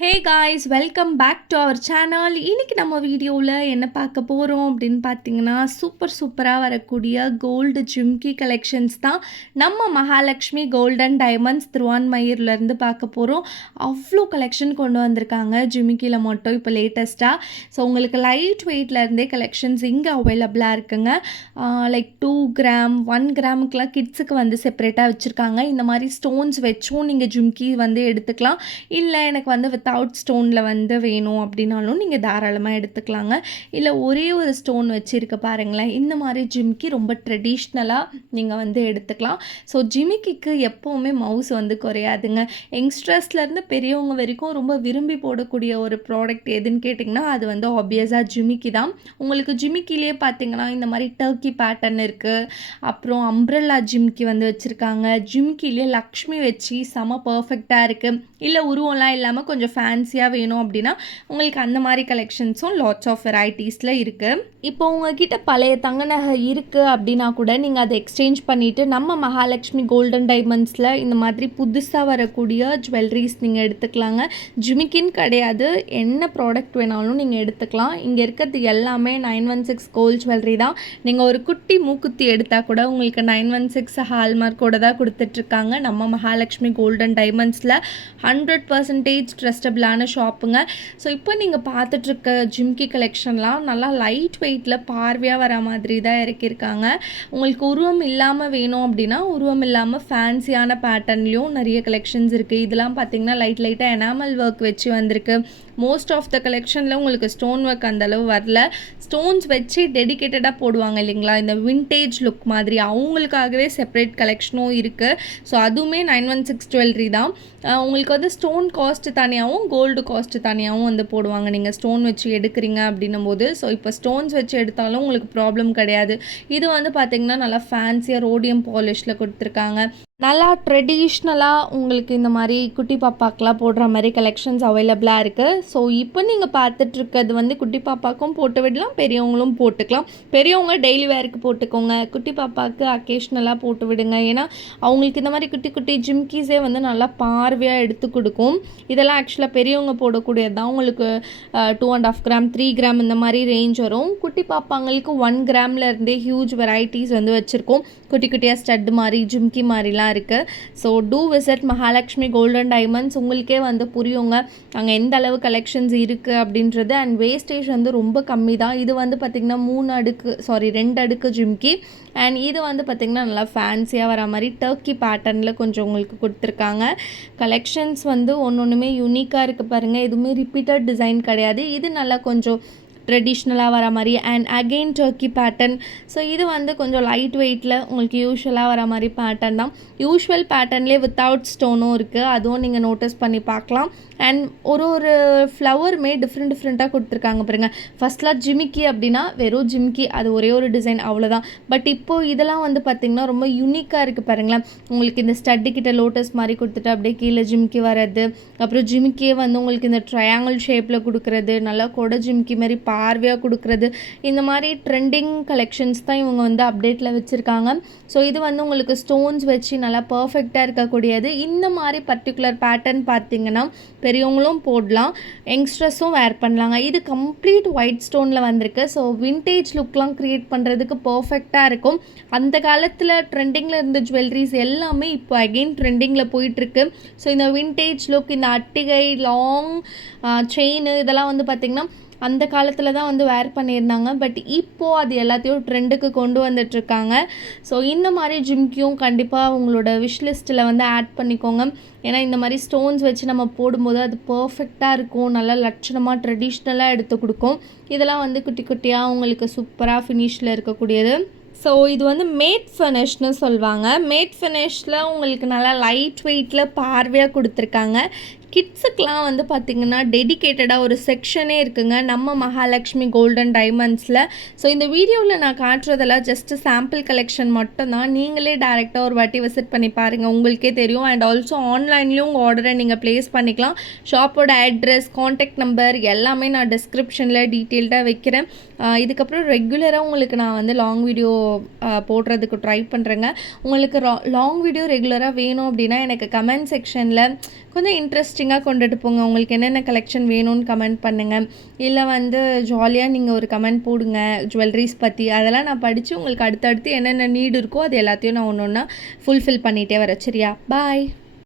Hey guys, welcome back to our channel. இன்றைக்கி நம்ம வீடியோவில் என்ன பார்க்க போகிறோம் அப்படின்னு பார்த்தீங்கன்னா, சூப்பராக வரக்கூடிய கோல்டு ஜிம்கி கலெக்ஷன்ஸ் தான் நம்ம மகாலட்சுமி கோல்ட் அண்ட் டைமண்ட்ஸ் திருவான்மயூர்லேருந்து பார்க்க போகிறோம். அவ்வளோ கலெக்ஷன் கொண்டு வந்திருக்காங்க ஜிமிக்கியில் மட்டும் இப்போ லேட்டஸ்ட்டாக. ஸோ உங்களுக்கு லைட் வெயிட்லேருந்தே கலெக்ஷன்ஸ் இங்கே அவைலபிளாக இருக்குங்க. லைக் 2 கிராம் 1 கிராமுக்கெலாம் கிட்ஸுக்கு வந்து செப்பரேட்டாக வச்சுருக்காங்க. இந்த மாதிரி ஸ்டோன்ஸ் வச்சும் நீங்கள் ஜிம்கி வந்து எடுத்துக்கலாம். இல்லை எனக்கு வந்து வித்தவுட் ஸ்டோனில் வந்து வேணும் அப்படின்னாலும் நீங்கள் தாராளமாக எடுத்துக்கலாங்க. இல்லை ஒரே ஒரு ஸ்டோன் வச்சுருக்க பாருங்களேன், இந்த மாதிரி ஜிமிக்கி ரொம்ப ட்ரெடிஷ்னலாக நீங்கள் வந்து எடுத்துக்கலாம். ஸோ ஜிமிக்கிக்கு எப்போவுமே மவுஸ் வந்து குறையாதுங்க. யங்ஸ்டர்ஸ்லேருந்து பெரியவங்க வரைக்கும் ரொம்ப விரும்பி போடக்கூடிய ஒரு ப்ராடக்ட் எதுன்னு கேட்டிங்கன்னா அது வந்து ஆப்வியஸாக ஜிமிக்கி தான். உங்களுக்கு ஜிமிக்கிலே பார்த்தீங்கன்னா இந்த மாதிரி டர்க்கி பேட்டர்ன் இருக்குது, அப்புறம் அம்ப்ரெல்லா ஜிமிக்கி வந்து வச்சுருக்காங்க. ஜிமிக்கிலே லக்ஷ்மி வச்சு செம பர்ஃபெக்டாக இருக்குது. இல்லை உருவம்லாம் இல்லாமல் கொஞ்சம் ஃபேன்சியாக வேணும் அப்படின்னா உங்களுக்கு அந்த மாதிரி கலெக்ஷன்ஸும் லாட்ஸ் ஆஃப் வெரைட்டிஸில் இருக்குது. இப்போ உங்ககிட்ட பழைய தங்க நகை இருக்குது அப்படின்னா கூட நீங்கள் அதை எக்ஸ்சேஞ்ச் பண்ணிவிட்டு நம்ம மகாலட்சுமி கோல்டன் டைமண்ட்ஸில் இந்த மாதிரி புதுசாக வரக்கூடிய ஜுவல்லரிஸ் நீங்கள் எடுத்துக்கலாங்க. ஜிமிக்கின்னு கிடையாது, என்ன ப்ராடக்ட் வேணாலும் நீங்கள் எடுத்துக்கலாம். இங்கே இருக்கிறது எல்லாமே 916 கோல்ட் ஜுவல்லரி தான். நீங்கள் ஒரு குட்டி மூக்குத்தி எடுத்தால் கூட உங்களுக்கு 916 ஹால்மார்க்கோடு தான் கொடுத்துட்ருக்காங்க நம்ம மகாலட்சுமி கோல்டன் டைமண்ட்ஸில். 100% ட்ரஸ்டபிளான ஷாப்புங்க. ஸோ இப்போ நீங்கள் பார்த்துட்ருக்க ஜிம்கி கலெக்ஷன்லாம் நல்லா லைட் வெயிட்டில் பார்வையாக வர மாதிரி தான் இறக்கியிருக்காங்க. உங்களுக்கு உருவம் இல்லாமல் வேணும் அப்படின்னா உருவம் இல்லாமல் ஃபேன்சியான பேட்டர்ன்லேயும் நிறைய கலெக்ஷன்ஸ் இருக்குது. இதெல்லாம் பார்த்திங்கன்னா லைட்டாக எனாமல் ஒர்க் வச்சு வந்திருக்கு. மோஸ்ட் ஆஃப் த கலெக்ஷனில் உங்களுக்கு ஸ்டோன் ஒர்க் அந்தளவு வரல. ஸ்டோன்ஸ் வச்சு டெடிக்கேட்டடாக போடுவாங்க இல்லைங்களா, இந்த வின்டேஜ் லுக் மாதிரி, அவங்களுக்காகவே செப்பரேட் கலெக்ஷனும் இருக்குது. ஸோ அதுவுமே 916 ஜுவல்லரி தான். உங்களுக்கு வந்து ஸ்டோன் காஸ்ட்டு தனியாகவும் கோல்டு காஸ்ட்டு தனியாகவும் வந்து போடுவாங்க நீங்கள் ஸ்டோன் வச்சு எடுக்கிறீங்க அப்படின்னும் போது. ஸோ இப்போ ஸ்டோன்ஸ் வச்சு எடுத்தாலும் உங்களுக்கு ப்ராப்ளம் கிடையாது. இது வந்து பார்த்திங்கன்னா நல்லா ஃபேன்சியாக ரோடியம் பாலிஷில் கொடுத்துருக்காங்க. நல்லா ட்ரெடிஷ்னலாக உங்களுக்கு இந்த மாதிரி குட்டி பாப்பாக்கெலாம் போடுற மாதிரி கலெக்ஷன்ஸ் அவைலபிளாக இருக்குது. ஸோ இப்போ நீங்கள் பார்த்துட்ருக்கிறது வந்து குட்டி பாப்பாக்கும் போட்டு விடலாம், பெரியவங்களும் போட்டுக்கலாம். பெரியவங்க டெய்லி வேருக்கு போட்டுக்கோங்க, குட்டி பாப்பாவுக்கு அக்கேஷ்னலாக போட்டு விடுங்க. ஏன்னா அவங்களுக்கு இந்த மாதிரி குட்டி குட்டி ஜிம்கீஸே வந்து நல்லா பார்வையாக எடுத்து கொடுக்கும். இதெல்லாம் ஆக்சுவலாக பெரியவங்க போடக்கூடியது தான். உங்களுக்கு 2.5 கிராம் 3 கிராம் இந்த மாதிரி ரேஞ்ச் வரும். குட்டி பாப்பாங்களுக்கு 1 கிராம்லேருந்தே ஹியூஜ் வெரைட்டிஸ் வந்து வச்சுருக்கோம். குட்டி குட்டியாக ஸ்டட் மாதிரி ஜிம்கி மாதிரிலாம் இருக்குது. So do visit Mahalakshmi golden diamonds. உங்களுக்கே வந்து புரியுங்க அங்கே எந்த அளவு கலெக்ஷன்ஸ் இருக்குது அப்படின்றது. அண்ட் வேஸ்டேஜ் வந்து ரொம்ப கம்மி தான். இது வந்து பார்த்திங்கன்னா 2 அடுக்கு ஜிம்கி. அண்ட் இது வந்து பார்த்திங்கன்னா நல்லா ஃபேன்சியாக வர மாதிரி டர்க்கி பேட்டர்னில் கொஞ்சம் உங்களுக்கு கொடுத்துருக்காங்க. கலெக்ஷன்ஸ் வந்து ஒன்றுமே யூனிக்காக இருக்குது பாருங்கள். எதுவுமே ரிப்பீட்டட் டிசைன் கிடையாது. இது நல்லா கொஞ்சம் ட்ரெடிஷ்னலாக வர மாதிரி and again Turkey pattern. So இது வந்து கொஞ்சம் லைட் வெயிட்டில் உங்களுக்கு யூஸ்வலாக வர மாதிரி பேட்டர்ன் தான். யூஸ்வல் பேட்டர்ன்லேயே வித்தவுட் ஸ்டோனும் இருக்குது, அதுவும் நீங்கள் நோட்டீஸ் பண்ணி பார்க்கலாம். அண்ட் ஒரு ஃப்ளவருமே டிஃப்ரெண்ட்டாக கொடுத்துருக்காங்க பாருங்கள். ஃபஸ்ட்லாம் ஜிமிக்கி அப்படின்னா வெறும் ஜிமிக்கி, அது ஒரே ஒரு டிசைன் அவ்வளோதான். பட் இப்போது இதெல்லாம் வந்து பார்த்திங்கன்னா ரொம்ப யூனிக்காக இருக்குது பாருங்களேன். உங்களுக்கு இந்த ஸ்டட்டு கிட்ட லோட்டஸ் மாதிரி கொடுத்துட்டு அப்படியே கீழே ஜிமிக்கி வர்றது, அப்புறம் ஜிமிக்கியே வந்து உங்களுக்கு இந்த ட்ரையாங்கிள் ஷேப்பில் கொடுக்குறது, நல்லா கொடை ஜிமிக்கி மாதிரி பார்வையாக கொடுக்குறது. இந்த மாதிரி ட்ரெண்டிங் கலெக்ஷன்ஸ் தான் இவங்க வந்து அப்டேட்டில் வச்சுருக்காங்க. ஸோ இது வந்து உங்களுக்கு ஸ்டோன்ஸ் வச்சு நல்லா பர்ஃபெக்டாக இருக்கக்கூடியது. இந்த மாதிரி பர்டிகுலர் பேட்டர்ன் பார்த்திங்கன்னா பெரியவங்களும் போடலாம், யங்ஸ்டர்ஸும் வேர் பண்ணலாங்க. இது கம்ப்ளீட் ஒயிட் ஸ்டோனில் வந்திருக்கு. ஸோ வின்டேஜ் லுக்லாம் க்ரியேட் பண்ணுறதுக்கு பர்ஃபெக்டாக இருக்கும். அந்த காலத்தில் ட்ரெண்டிங்கில் இருந்த ஜுவல்லரிஸ் எல்லாமே இப்போ அகெயின் ட்ரெண்டிங்கில் போயிட்டுருக்கு. ஸோ இந்த வின்டேஜ் லுக், இந்த அட்டிகை, லாங் செயின் இதெல்லாம் வந்து பார்த்திங்கன்னா அந்த காலத்தில் தான் வந்து வேர் பண்ணியிருந்தாங்க. பட் இப்போது அது எல்லாத்தையும் ட்ரெண்டுக்கு கொண்டு வந்துட்டுருக்காங்க. ஸோ இந்த மாதிரி ஜிம்கியும் கண்டிப்பாக உங்களோட விஷ்லிஸ்ட்டில் வந்து ஆட் பண்ணிக்கோங்க. ஏன்னா இந்த மாதிரி ஸ்டோன்ஸ் வச்சு நம்ம போடும்போது அது பர்ஃபெக்டாக இருக்கும், நல்லா லட்சணமாக ட்ரெடிஷ்னலாக எடுத்து கொடுக்கும். இதெல்லாம் வந்து குட்டி குட்டியாக உங்களுக்கு சூப்பராக ஃபினிஷில் இருக்கக்கூடியது. ஸோ இது வந்து மேட் ஃபினிஷ்னு சொல்லுவாங்க. மேட் ஃபினிஷில் உங்களுக்கு நல்லா லைட் வெயிட்டில் பார்வையாக கொடுத்துருக்காங்க. கிட்ஸுக்கெலாம் வந்து பார்த்திங்கன்னா டெடிக்கேட்டடாக ஒரு செக்ஷனே இருக்குங்க நம்ம மகாலட்சுமி கோல்டன் டைமண்ட்ஸில். ஸோ இந்த வீடியோவில் நான் காட்டுறதெல்லாம் ஜஸ்ட்டு சாம்பிள் கலெக்ஷன் மட்டும்தான். நீங்களே டேரெக்டாக ஒரு வாட்டி விசிட் பண்ணி பாருங்கள், உங்களுக்கே தெரியும். அண்ட் ஆல்சோ ஆன்லைன்லேயும் உங்கள் ஆர்டரை நீங்கள் ப்ளேஸ் பண்ணிக்கலாம். ஷாப்போட அட்ரஸ், காண்டாக்ட் நம்பர் எல்லாமே நான் டிஸ்கிரிப்ஷனில் டீட்டெயில்டாக வைக்கிறேன். இதுக்கப்புறம் ரெகுலராக உங்களுக்கு நான் வந்து லாங் வீடியோ போடுறதுக்கு ட்ரை பண்ணுறேங்க. உங்களுக்கு லாங் வீடியோ ரெகுலராக வேணும் அப்படின்னா எனக்கு கமெண்ட் செக்ஷனில் கொஞ்சம் இன்ட்ரெஸ்டிங்காக கொண்டுட்டு போங்க. உங்களுக்கு என்னென்ன கலெக்ஷன் வேணும்னு கமெண்ட் பண்ணுங்கள். இல்லை வந்து ஜாலியாக நீங்கள் ஒரு கமெண்ட் போடுங்க ஜுவல்லரிஸ் பற்றி. அதெல்லாம் நான் படித்து உங்களுக்கு அடுத்தடுத்து என்னென்ன நீடு இருக்கோ அது எல்லாத்தையும் நான் ஒன்று ஒன்றா ஃபுல்ஃபில் பண்ணிகிட்டே வரேன். சரியா? பாய்.